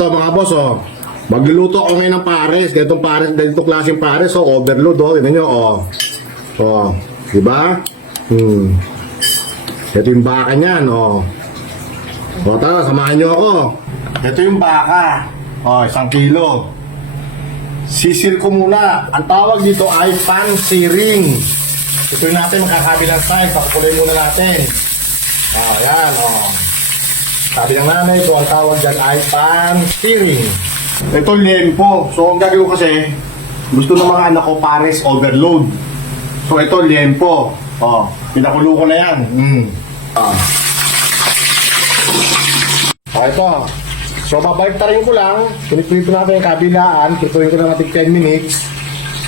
Ito mga boss, oh. Magluluto ako ngayon ng pares. Ganitong klaseng pares, oh. Overload, oh. Tignan nyo, oh. Oh. Diba? Ito yung baka niyan, oh. O, tara, samahan nyo ako. Ito yung baka. Oh, 1 kilo. Sisil ko muna. Ang tawag dito ay pan-searing. Ito yung natin makakabilang size. Pakukulay muna natin. Oh, yan, oh. Sabi ng nanay ko, ang tawag dyan ay pan-searing. Ito liempo. So, ang gagawin ko kasi, gusto ng mga anak ko pares overload. So, ito liempo. Oh, pinakulo ko na yan. Oh, ito. So, babaliktarin ko lang. Pinipilito natin yung kabilaan. Pinutuin ko na natin 10 minutes.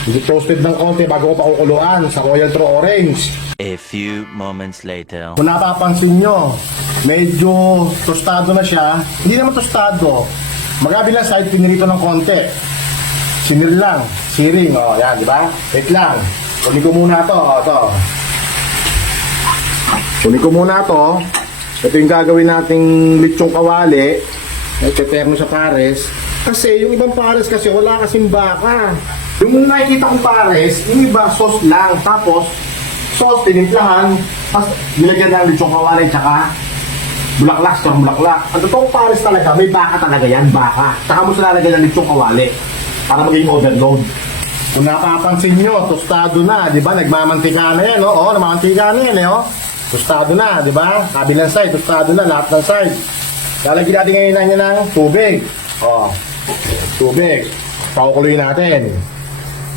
Hindi toasted ng konti bago ko pakukuluan sa Royal True Orange. A few moments later. Kung napapansin nyo, medyo tostado na siya. Hindi naman tostado. Magabilang side, pinirito ng konti. Sinir lang. Searing. O, yan, di ba? Wait lang. Kunin ko muna to. O, to. Kunin ko muna to. Ito yung gagawin nating lechong kawali. Ito terno sa pares. Kasi yung ibang pares kasi wala kasing baka. Yung nakikita kong pares, yung iba sauce lang. Tapos, sauce, tinimplahan. Tapos, nilagyan ng lechong kawali tsaka bulaklak, sa bulaklak. Ang totoong pares talaga, may baka talaga yan, baka. Tsaka mo sila nalagyan ng lechong kawali para maging overload. Kung napapansin nyo, tostado na, di ba? Nagmamantika na yan, oh. Oo, namamantika na yan, eh, oh. Tostado na, di ba? Kabilang side, tostado na, lahat ng side. Lalagyan natin ngayon na niya ng tubig. Oh, tubig. Pakukuloyin natin.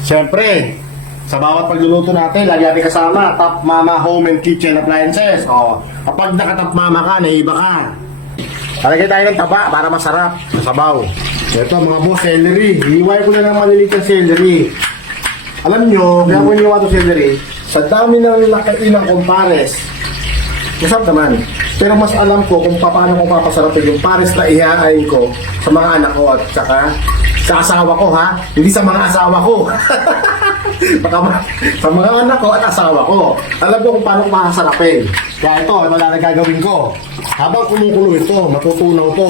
Siyempre, sa bawat pagluluto natin, lagi natin kasama Top Mama Home and Kitchen Appliances. Oh, kapag naka-Top Mama ka, naiba ka. Lalagyan tayo ng taba para masarap sa sabaw. Ito mga boss, celery. Iiway ko na ng maliliit na celery. Alam nyo, kaya ko iniwa ito celery, sa dami ng nakati ng kumpares, masarap naman. Pero mas alam ko kung paano ko papasarapin yung pares na ihahain ko sa mga anak ko at saka sa asawa ko, ha? Hindi sa mga asawa ko. Sa mga anak ko at asawa ko. Alam ko kung paano ko papasarapin. Kaya ito, ano na gagawin ko? Habang kumukulo ito, matutunaw ito.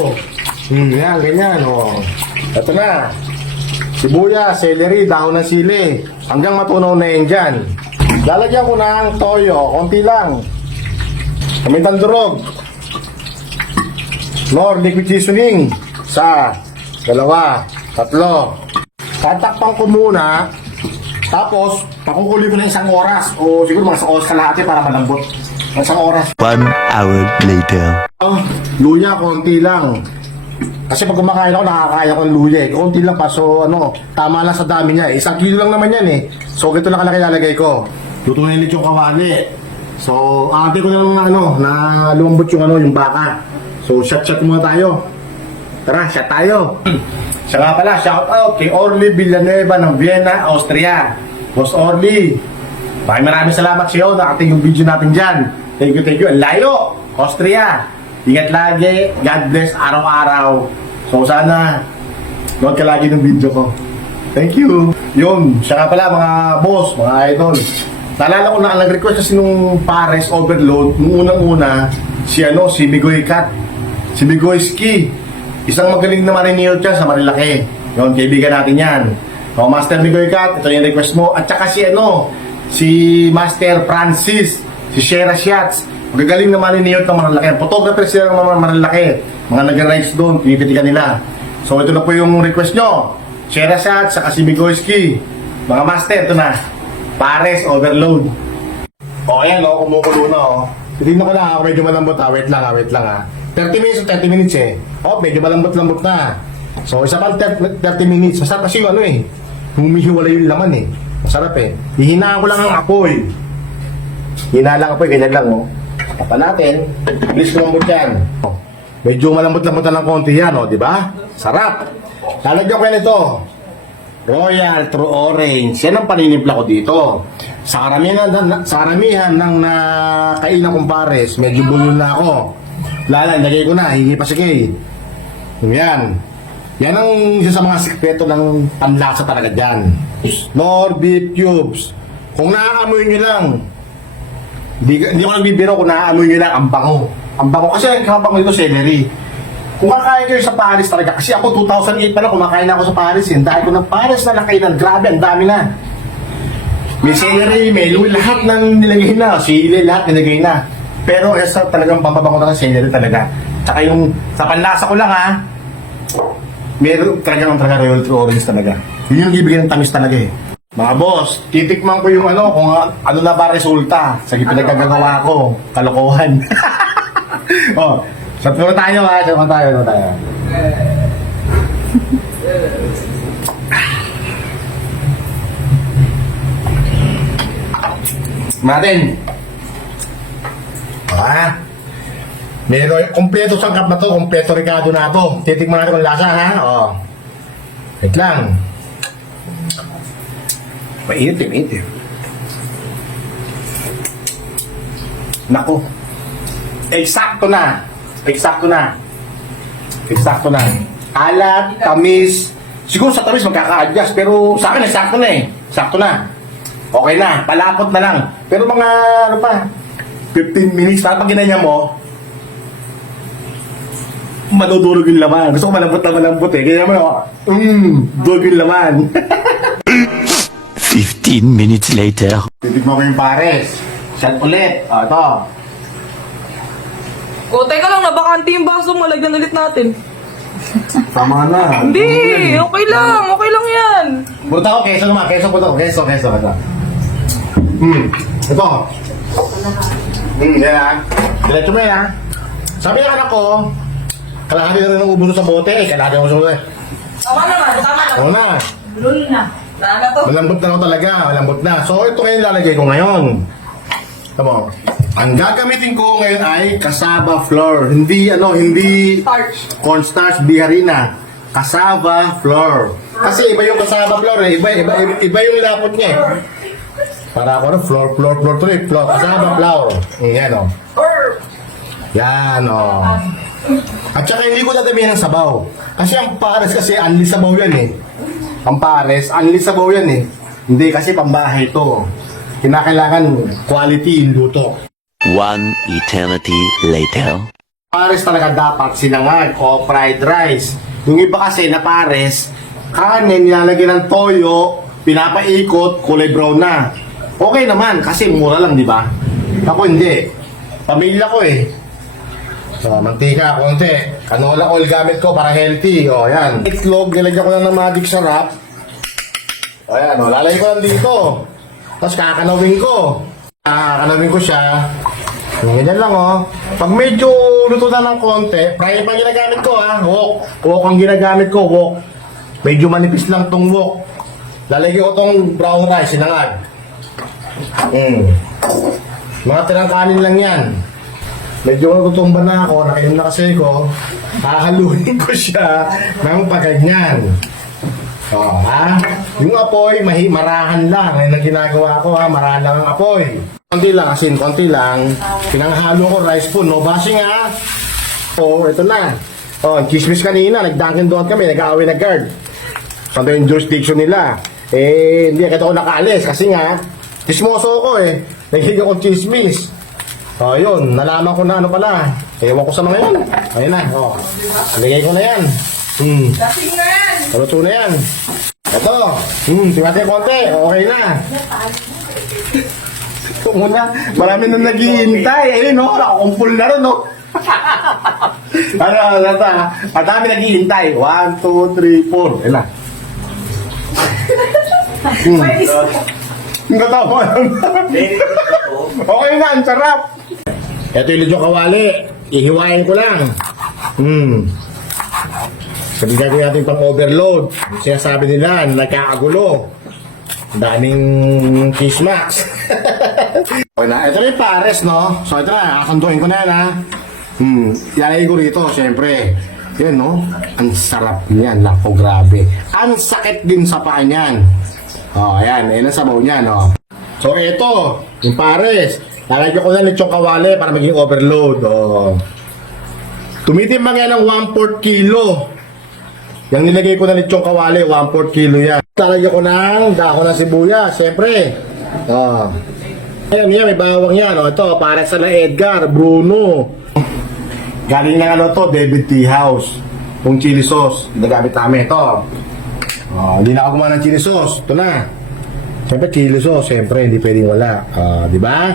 Yan, ganyan, oh. Ito na. Sibuyas, celery, dahon ng sili. Hanggang matunaw na yan dyan. Lalagyan ko ng toyo, konti lang. Kamintang durog. Nor liquid seasoning. Isa, 2, 3. Tatakpan ko muna. Tapos, pakukuloy ko na 1 oras. O siguro mga 1 oras kalahati para malambot. 1 oras. 1 hour later. Luya, konti lang. Kasi pag kumakain ako, nakakaya ko ng luya eh. Konti lang pa, so ano, tama lang sa dami niya eh. 1 kilo lang naman yan eh. So, ganito lang kalaki lalagay ko. Lutuin ulit yung kawali. So, ate ko na lang ano, na lumambot yung ano, yung baka. So, shot muna tayo. Tara, shot tayo. Siya nga pala, shout out kay Orly Villanueva ng Vienna, Austria. Boss Orly, maraming salamat sa iyo. Nakating yung video natin dyan. Thank you. Ang layo, Austria. Ingat lagi. God bless araw-araw. So, sana nood ka lagi ng video ko. Thank you. Yun, siya nga pala mga boss, mga idol. Naalala ko na nag-request kasi nung pares overload, nung unang-una, si Bigoy Cat. Si Bigoy Ski. Isang magaling na marinero dyan sa Marilaki. Yun, kaibigan natin yan. So, Master Bigoy Cat, ito yung request mo. At saka si Master Francis, si Shera Shots. Magagaling na marinero ng Marilaki. Photographer sila ng mga Marilaki. Mga nag-rides doon, pinipitikan nila. So, ito na po yung request nyo. Shera Shots, saka si Bigoy Ski. Mga Master, ito na. Pares overload. O, ayan, kumukulo na, Tignan ko lang, medyo malambot, Wait lang, 30 minutes o 30 minutes eh. Medyo malambot-lambot na. So, isa pa 30 minutes. Masarap kasi yung humihiwala yung laman eh. Masarap eh. Hihinaan ko lang ang apoy. Hinaan lang apoy, ganyan lang, Tapan natin. Bilis ko lambot yan. Medyo malambot-lambot na ng konti yan, di ba? Sarap. Lalagyan ko yan ito. Royal True Orange. Yan ang paninimpla ko dito. Sa karamihan ng nakainan kong pares, medyo bulol na ako. Lagay ko na, hindi pa sige. Yan. Yan ang isa sa mga sikreto ng panlasa talaga dyan. Nor beef cubes. Kung naaamoy nyo lang, hindi ko nagbibiro kung naaamoy nyo lang, ang bango. Ang bango kasi kabango ito celery. Kumakain kayo sa Paris talaga. Kasi ako 2008 pa lang kumakain ako sa Paris. Eh. Dahil ko ng Paris na nakainan. Grabe, ang dami na. May celery, may louis, lahat ng nilagay na. Sili, lahat nilagay na. Pero esa talagang pampabango na ng celery talaga. Tsaka yung sa panlasa ko lang ha. Meron talaga royalty orange talaga. Yun yung ibigay ng tamis talaga eh. Mga boss, titikman ko yung ano, kung ano na ba resulta sa pinagkagagawa ko. Kalokohan. Oh, sa tayo ha, sa tayo. Martin. Ah. Meron, kompleto sangkap na to, kompleto Ricardo na to. Titikman natin kung lasa ha. Oh. Wait lang. Mainit eh. Nako. Eksakto na. Alat, tamis. Siguro sa tamis magkaka-adjust, pero sa akin eksakto na eh. Eksakto na. Okay na, palapot na lang. Pero mga, 15 minutes, pag ginanya mo, madudurog yung laman. Gusto ko malambot eh. Kaya mo, durog yung laman. 15 minutes later. Titignan ko yung pares. Shot ulit. O, ito. O, teka lang, nabakante yung baso mo. Lagyan ulit natin. Tama na. Hindi, okay lang yan. Punta ko, keso naman. Keso. Ito. Ito. Yan ha. Diretso mo yan ha. Sabi ng anak ko, kalahati na rin ang ubus sa bote. Kalahati ang ubus sa bote. Tama naman. Oo na. Lulo na. Tama to. Malambot na ako talaga. Malambot na. So, ito ngayon lalagay ko ngayon. Tama. Ang gagamitin ko ngayon ay cassava flour. Hindi Starch. cornstarch, di harina. Cassava flour. Kasi iba yung cassava flour eh. Iba yung lapot niya eh. Para ako flour, cassava flour. Yan o. Yan o. At saka hindi ko dadamihan ng sabaw. Kasi ang pares kasi unli sabaw yan eh. Ang pares, unli sabaw yan eh. Hindi kasi pambahay to. Kinakailangan quality yung luto. One eternity later. Pares talaga dapat sinangag o fried rice. Yung iba kasi na pares, kanin nilalagyan ng toyo, pinapaikot, kulay brown na. Okay naman kasi mura lang, di ba? Ako hindi. Pamilya ko eh. So, mantika, konti. Canola oil gamit ko para healthy. O, yan. Itlog, nilagyan ko lang ng magic sarap. O, yan. O, lalagay ko lang dito. Tapos kakanawin ko. Kakanawin ko siya. Ganyan lang, o. Pag medyo luto na ng konti, fry pa ginagamit ko, ha. Wok. Wok ang ginagamit ko, wok. Medyo manipis lang tong wok. Lalagyan ko tong brown rice, sinangag. Mga tirang kanin lang yan. Medyo nagutumba na ako, nakainom na kasi ko. Hahaluin ko siya ng pagganyan. O, ha? Yung apoy, marahan lang. Ngayon ang ginagawa ko, ha? Marahan lang ang apoy. Konti lang, asin, konti lang. Pinanghalo ko rice spoon, no? Bashing, ha? O, ito na. O, chismis kanina, nag-Dunkin' doon kami, nag-aaway na guard. Saan yung jurisdiction nila? Eh, hindi, kaya ako nakaalis kasi nga, chismoso ko eh. Naghiga akong chismis. O, yun. Nalaman ko na ano pala. Ewan ko sa mga yan. Ayun na. O. Nagay ko na yan. Lasing na yan. Paluto na yan. Ito. Tingnan konti. Okay na. Ito muna. Marami na naghihintay. Ayun, no? Nakakumpul na rin, no? Madami naghihintay. 1, 2, 3, 4. Ayun na. Natawa lang. Okay na, ang sarap. Ito yung lidyo kawali. Ihiwain ko lang. Sabi gagawin natin pang overload. Sinasabi nila, nagkakagulo. Daming chismax. Okay na, ito yung pares, no? So ito na, kakantuin ko na yan, ha? Ilalagay ko rito, syempre. Yan, no? Ang sarap niyan, lako, grabe. Ang sakit din sa paa niyan. O, ayan, ayan ang sabaw niyan, no? So ito, yung pares. Lalagyan ko na lechong kawali para maging overload. O. Tumitimbang yan ng 1/4 kilo. Yung nilagay ko na lechong kawali, 1/4 kilo yan. Lalagyan ko ng dako ng sibuyas, siyempre. O. Ayan, may bawang yan. O, ito, para sa na Edgar, Bruno. Galing ng ano to, David Tea House. Yung chili sauce, nagamit namin ito. Hindi na ako gumawa ng chili sauce. Ito na. Siyempre, chili sauce, siyempre, hindi pwedeng wala. Di ba?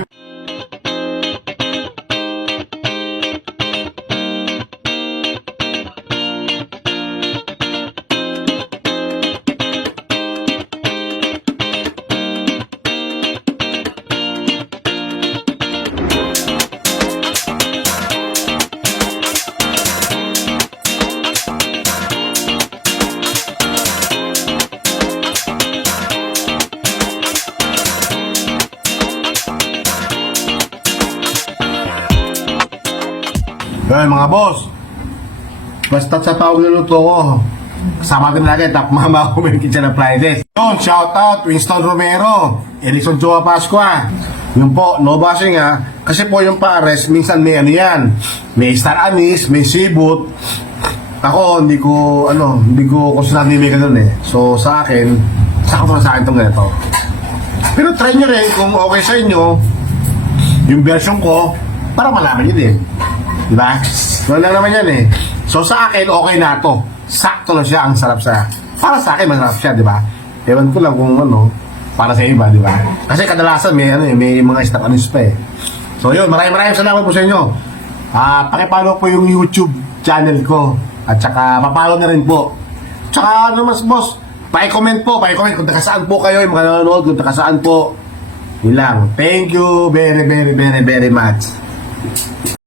Well, mga boss, basta sa tawag na luto ko, kasama din natin, Top Mama Women Kitchen Appliances. Yun, shout out, Winston Romero, Elison Joa Pascua. Yun po, no bashing ha, kasi po yung pares, minsan may ano yan, may star anise, may sibut. Ako, hindi ko konsentrate may ganun eh. So, sa akin, sakto na sa akin itong ganito. Pero try nyo rin kung okay sa inyo, yung version ko, para malaman nyo din. Diba? Gano'n lang naman yan eh. So sa akin, okay na to. Sakto na siya, ang sarap sa... Para sa akin, masarap siya, diba? Ewan ko lang kung para sa iba, diba? Kasi kadalasan may mga stock anise pa eh. So yun, maraming salamat po sa inyo. Pakipollow po yung YouTube channel ko. At saka, papalo na rin po. Tsaka mas boss, pa-comment kung taga-saan po kayo, yung mga nanonood, kung taga-saan po. Yun lang. Thank you very much.